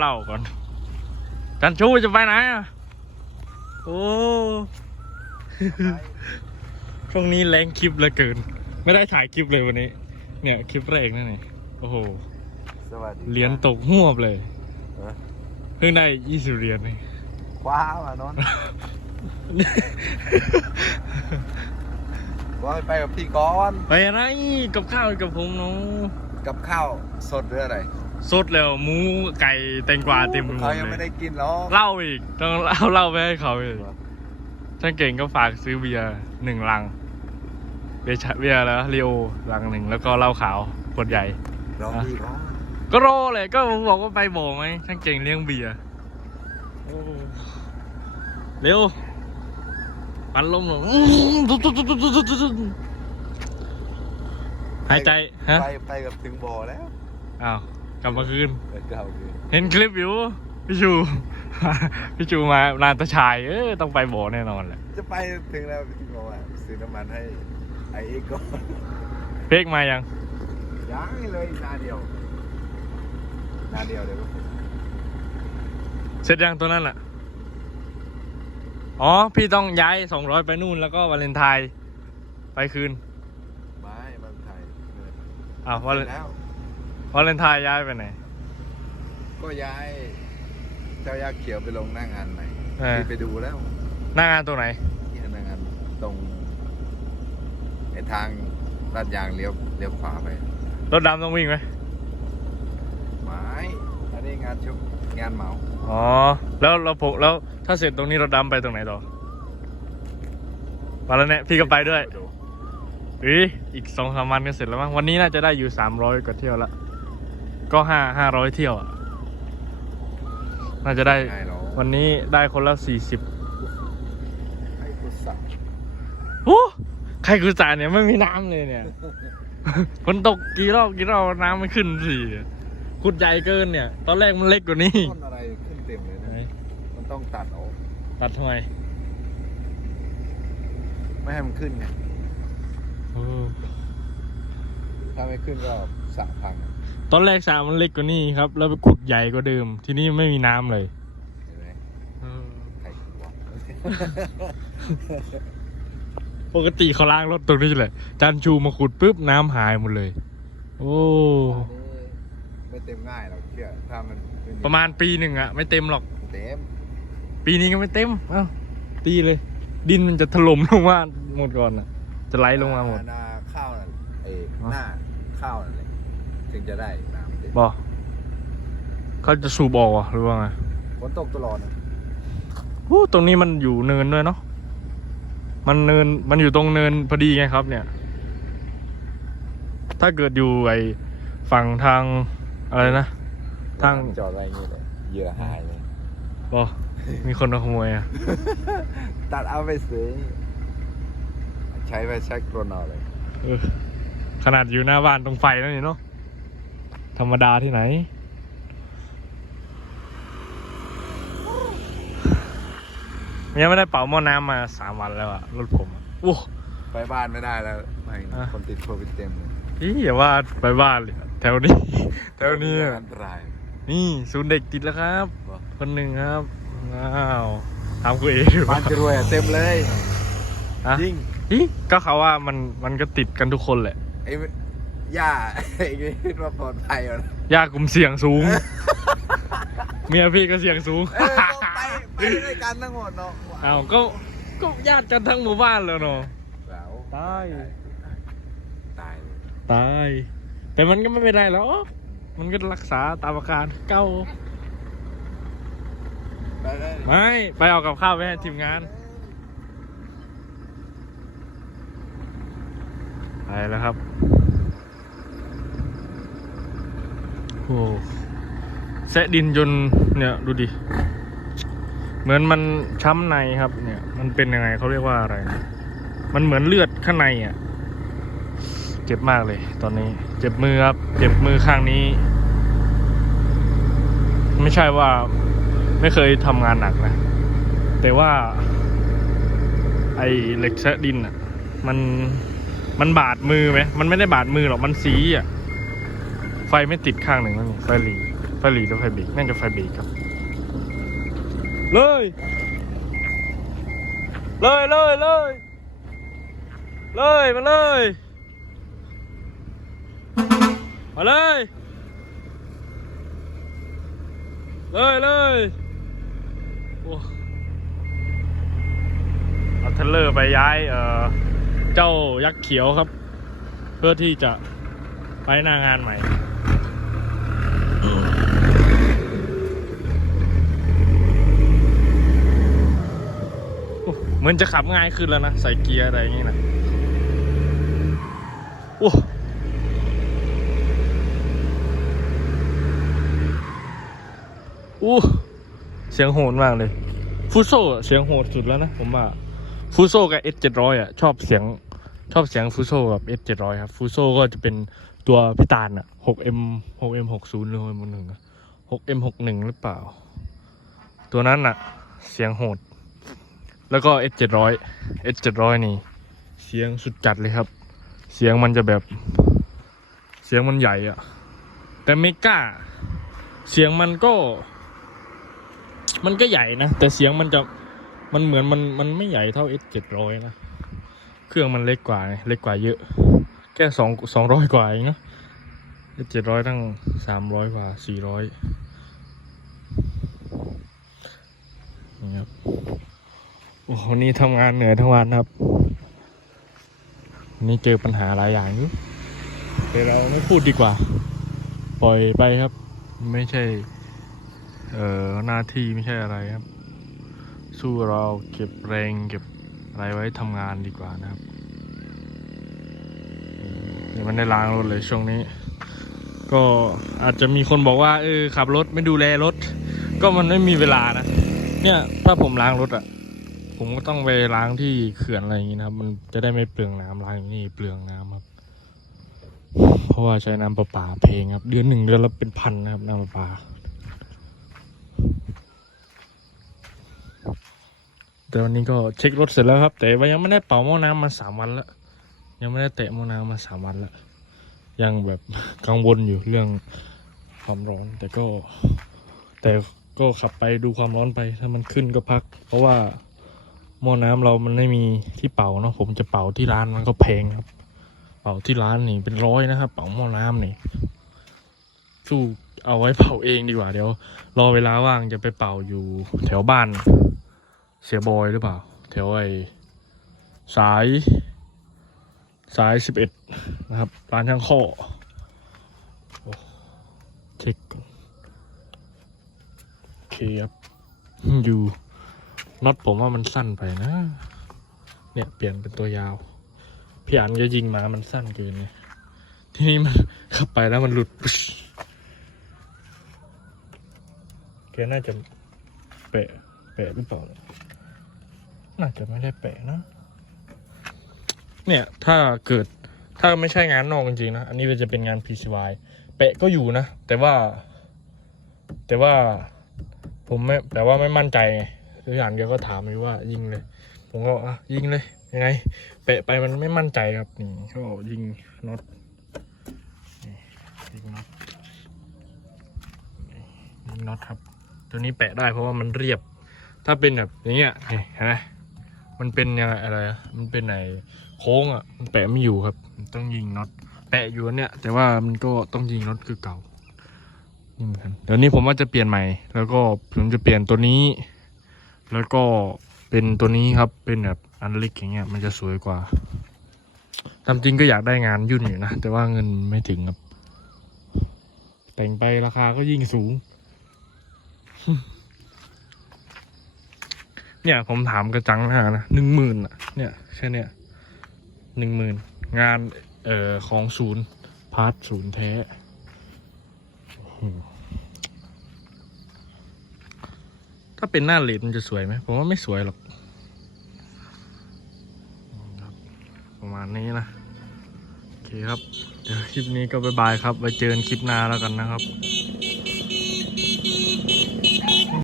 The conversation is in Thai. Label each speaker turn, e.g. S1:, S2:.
S1: เล่าก่อน จันชูจะไปไหนอะ โอ้ช่วงนี้แรงคลิปเหลือเกิน ไม่ได้ถ่ายคลิปเลยวันนี้ เนี่ยคลิปแรกนั่นเองโอ้โห
S2: สวัสดี
S1: เหรียญตกหวบเลย เพิ่งได้ยี่สิบเหรียญเอง
S2: คว้าว่ะนนท์ว่าให้ไปกับพี่ก้อน
S1: ไปอะไรกับข้าวกับผมเนาะ
S2: กับข้าวสดหรืออะไร
S1: สดแล้วหมูไก่แตงกวาเต็มไปหม
S2: เขา
S1: ด
S2: ยัง
S1: เล
S2: ไม่
S1: ย
S2: ได้กินหรอก
S1: เหล้าอีกต้องเล่าเหล้าไปให้เขาอีกช่างเก่งก็ฝากซื้อเบียร์หนึ่งลังเบียร์ชะเบียร์แล้วเรียวลังหนึ่งแล้วก็เหล้าขาวขวดใหญ่
S2: ลองพี่ก้อน
S1: ก็รอเลยก็ผมบอกว่าไปโบกไหมช่างเก่งเลี้ยงเบียร์โอ้เร็วปันลมหน่อยอื้อตุ๊ดตุ๊ดตุ๊ดตุ๊ดตุ๊ดตุ๊ดหายใจฮะ
S2: ไปไปกับถึงบ่อแล้ว
S1: อ้าว กลับมาคืน
S2: เออเก่าคือ
S1: เห็นคลิปอยู่พี่ชู พี่ชูมานานตะชายเออต้องไปโบกแน่นอนแหละ
S2: จะไปถึงแล้วพี่บอกว่าซื้อน้ำมันให้ไอเอกก่อน
S1: เพกมายัง
S2: ยังเลยนาเดียวนาเดียวเดี๋ยวก็ถึง
S1: เสร็จยังตัวนั้นอะ อ๋อ พี่ต้องย้ายสองร้อยไปนู่นแล้วก็วาเลนไทน์ไปคืน
S2: ไม่บางไทยเออ
S1: อ้าววาเล
S2: เสร็
S1: น
S2: จแล้ว
S1: วาเลนไทน์ย้ายไปไหน
S2: ก็ย้ายเจ้ายักษ์เขียวไปลงหน้างานใหม่
S1: เออ
S2: พี่ไปดูแล้ว
S1: หน้างานตัวไหน
S2: ที่หน้างานตรงไอ้ทางลาดยางเลี้ยวเลี้ยวขวาไป
S1: รถดำต้องวิ่งไหม
S2: ไม้อันนี้งานชุกงานเหมา
S1: อ๋อ แล้วเราผมแล้วถ้าเสร็จตรงนี้รถดำไปตรงไหนต่อมาแล้วเนี่ยพี่ก็ไปด้วยอีอีกสองสามวันก็เสร็จแล้วมั้งวันนี้น่าจะได้อยู่สามร้อยกว่าเที่ยวละ ก็ห้าห้าร้อยเที่ยวอะน่าจะได้
S2: ง่ายหรอ
S1: วันนี้ได้คนละสี่สิบ
S2: ให้กุศล
S1: โอ้ใครคือจ่ายเนี่ยไม่มีน้ำเลยเนี่ย ฝนตกกี่รอบกี่รอบน้ำไม่ขึ้นสิขุดใหญ่เกินเนี่ย ตอนแรกมันเล็กกว่านี้
S2: ต้นอะไรขึ้นเต็มเลยนะ มันต้องตัดออก
S1: ตัดทำไม
S2: ไม่ให้มันขึ้นไง
S1: โอ้
S2: ถ้าไม่ขึ้นก็ สระพัง
S1: ตอนแรกสระมันเล็กกว่านี้ครับ แล้วไปขุดใหญ่กว่าเดิม ทีนี้ไม่มีน้ำเลย
S2: เห็นไหมใครกลัว
S1: ปกติเขาล้างรถตรงนี้แหละจานชูมาขุดปุ๊บน้ำหายหมดเลย โอ้
S2: อันนี้ไม่เต็มง่ายหรอกเชื่อถ้ามันขึ้น
S1: ประมาณปีหนึ่งอะไม่เต็มหรอก
S2: เต็ม
S1: ปีนี้ก็ไม่เต็ม เอ้าตีเลย ดินมันจะถล่มลงมาหมดก่อนอะจะไหลลงมาหมด
S2: หน้าข้าวนั่นเอ้ย
S1: ฮะ
S2: หน้าข้าวนั่นแหละ ถึงจะได้น้ำเต็ม
S1: บอเขาจะสูบออกอะหรือว่าไง
S2: ฝนตกตลอดนะ
S1: โอ้ตรงนี้มันอยู่เนินด้วยเนาะมันเนินมันอยู่ตรงเนินพอดีไงครับ เนี่ย ถ้าเกิดอยู่ไอฝั่งทางอะไรนะทาง
S2: จอดไว้อย่างนี้เลยเหยื่อหายเลย
S1: บอมีคนมาขโมยอะ
S2: ตัดเอาไปซื้อใช้ไปเช็ครถเอาเลย
S1: เออขนาดอยู่หน้าบ้านตรงไฟนั่นนี่เนาะ ธรรมดาที่ไหน ยังไม่ได้เป่าหม้อน้ำมาสามวันแล้วอะรถผมอะโอ้
S2: ไปบ้านไม่ได้แล้วไม่
S1: อะ
S2: คนติดโควิดเต็มเลย
S1: ยอย่าว่าไปบ้านเลยอะแถวนี้ แถวนี้อะ
S2: อันตราย
S1: นี่ศูนย์เด็กติดแล้วครับ
S2: วะ
S1: คนหนึ่งครับว้าวทำกูเองดู
S2: บ้านจะรวยอะเต็มเลย
S1: ฮะ
S2: จริง
S1: อิก็เขาว่ามันมันก็ติดกันทุกคนแหละ
S2: ไอ้ ย่าไอ้นี่คิดว่าปลอดภัยเหรอยา
S1: กกลุ่มเสี่ยงสูง เมียพี่ก็เสี่ยงสูง
S2: เออก็ไปไปด้วยกันทั้งหมดเนาะ
S1: อ้าวก็ก็ญาติกันทั้งหมู่บ้านแล้วเนาะ
S2: สาว
S1: ตาย
S2: ตายเลย
S1: ตาย แต่มันก็ไม่เป็นไรหรอกมันก็รักษาตามอาการเก้า
S2: ไปเลย
S1: ไม่ไปเอากับข้าวไปให้ทีมงาน ไปแล้วครับ โอ้แซะดินจนเนี่ยดูดิ เหมือนมันช้ำในครับเนี่ย มันเป็นยังไงเขาเรียกว่าอะไรนะมันเหมือนเลือดข้างในอะ เจ็บมากเลย ตอนนี้ เจ็บมือครับ เจ็บมือข้างนี้ ไม่ใช่ว่าไม่เคยทำงานหนักนะ แต่ว่า ไอเหล็กแซะดินอะ มันมันบาดมือไหม มันไม่ได้บาดมือหรอก มันสีอะ ไฟไม่ติดข้างหนึ่งแล้วนี่ไฟหลีไฟหลีหรือไฟเบรกน่าจะไฟเบรกครับ เลย เลยเลยเลยเลยมาเลยมาเลยเลยเลยโอ้เอาเทรลเลอร์ไปย้ายเอ่อเจ้ายักษ์เขียวครับ เพื่อที่จะไปหน้างานใหม่ โอ้เห มือนจะขับง่ายขึ้นแล้วนะ ใส่เกียร์อะไรอย่างงี้นะโอ้โอ้เสียงโหดมากเลย ฟูโซอะเสียงโหดสุดแล้วนะ ผมว่า ฟูโซกับ S 7 0 0อะ ชอบเสียงชอบเสียงฟูโซกับ S 7 0 0ครับฟูโซก็จะเป็นตัวพิตาลอะ 6M 6M 60หรือ 6M 61อะ 6M 61หรือเปล่า ตัวนั้นอะ เสียงโหด แล้วก็ S 7 0 0 S 7 0 0 นี่ เสียงสุดจัดเลยครับ เสียงมันจะแบบ เสียงมันใหญ่อะแต่เมกาเสียงมันก็ มันก็ใหญ่นะ แต่เสียงมันจะมันเหมือนมันมันไม่ใหญ่เท่า S 7 0 0 นะ เครื่องมันเล็กกว่าไงเล็กกว่าเยอะ แค่สองสองร้อยกว่าเองนะ S 7 0 0 ตั้งสามร้อยกว่าสี่ร้อยนี่ครับ โอ้โหนี่ทำงานเหนื่อยทั้งวันครับ นี่เจอปัญหาหลายอย่างอยู่เดี๋ยวเราไม่พูดดีกว่า ปล่อยไปครับ ไม่ใช่ เอ่อหน้าที่ไม่ใช่อะไรครับ สู้เราเก็บแรงเก็บอะไรไว้ทำงานดีกว่านะครับเดี๋ยวมันได้ล้างรถเลยช่วงนี้ ก็อาจจะมีคนบอกว่าเออขับรถไม่ดูแลรถ ก็มันไม่มีเวลานะ เนี่ยถ้าผมล้างรถอะ ผมก็ต้องไปล้างที่เขื่อนอะไรอย่างนี้นะครับ มันจะได้ไม่เปลืองน้ำล้างอย่างนี้เปลืองน้ำครับ เพราะว่าใช้น้ำประปาเพลงครับ เดือนหนึ่งเดือนละเป็นพันนะครับน้ำประปา แต่วันนี้ก็เช็ครถเสร็จแล้วครับ แต่ว่ายังไม่ได้เป่าหม้อน้ำมาสามวันแล้วยังไม่ได้เตะหม้อน้ำมาสามวันแล้วยังแบบกังวลอยู่เรื่องความร้อน แต่ก็แต่ก็ขับไปดูความร้อนไปถ้ามันขึ้นก็พัก เพราะว่า หม้อน้ำเรามันไม่มีที่เป่าเนาะผมจะเป่าที่ร้านมันก็แพงครับ เป่าที่ร้านนี่เป็นร้อยนะครับ เป่าหม้อน้ำนี่สู้เอาไว้เป่าเองดีกว่าเดี๋ยว รอเวลาว่างจะไปเป่าอยู่แถวบ้าน เสียบอยหรือเปล่า แถวไอ้สายสายสิบเอ็ดนะครับร้านช่างข้อเช็คโอเคครับอยู่ น็อตผมว่ามันสั้นไปนะ เนี่ยเปลี่ยนเป็นตัวยาวพี่อันก็ยิงมามันสั้นเกินไงทีนี้มันขับไปแล้วมันหลุดแกน่าจะเปะเปะหรือเปล่าน่าจะไม่ได้เปะนะ เนี่ยถ้าเกิดถ้าไม่ใช่งานนอกจริงๆนะ อันนี้จะเป็นงาน PCY เปะก็อยู่นะ แต่ว่า แต่ว่าผมไม่แต่ว่าไม่มั่นใจไง ทุกอย่างแกก็ถามอยู่ว่ายิงเลย ผมก็อะยิงเลยยังไงเปะไปมันไม่มั่นใจครับนี่ก็ยิงน็อตยิงน็อตยิงน็อตครับ ตัวนี้แปะได้เพราะว่ามันเรียบ ถ้าเป็นแบบอย่างเงี้ยเห็นไหมมันเป็นยังไงอะไรมันเป็นไหนโค้งอะมันแปะไม่อยู่ครับ ต้องยิงน็อตแปะอยู่เนี่ย แต่ว่ามันก็ต้องยิงน็อตคือเก่านี่เหมือนกันเดี๋ยวนี้ผมว่าจะเปลี่ยนใหม่ แล้วก็ผมจะเปลี่ยนตัวนี้ แล้วก็เป็นตัวนี้ครับเป็นแบบอันเล็กอย่างเงี้ยมันจะสวยกว่าตามจริงก็อยากได้งานยุ่นอยู่นะ แต่ว่าเงินไม่ถึงครับ แต่งไปราคาก็ยิ่งสูง เนี่ยผมถามกระจังหน้านะหนึ่งหมื่นอะ เนี่ยแค่เนี่ยหนึ่งหมื่นงานเอ่อของศูนย์พาร์ทศูนย์แท้อืม ถ้าเป็นหน้าเลดมันจะสวยไหมผมว่าไม่สวยหรอกประมาณนี้นะ โอเคครับ เดี๋ยวคลิปนี้ก็บายบายครับ ไว้เจอกันคลิปหน้าแล้วกันนะครับ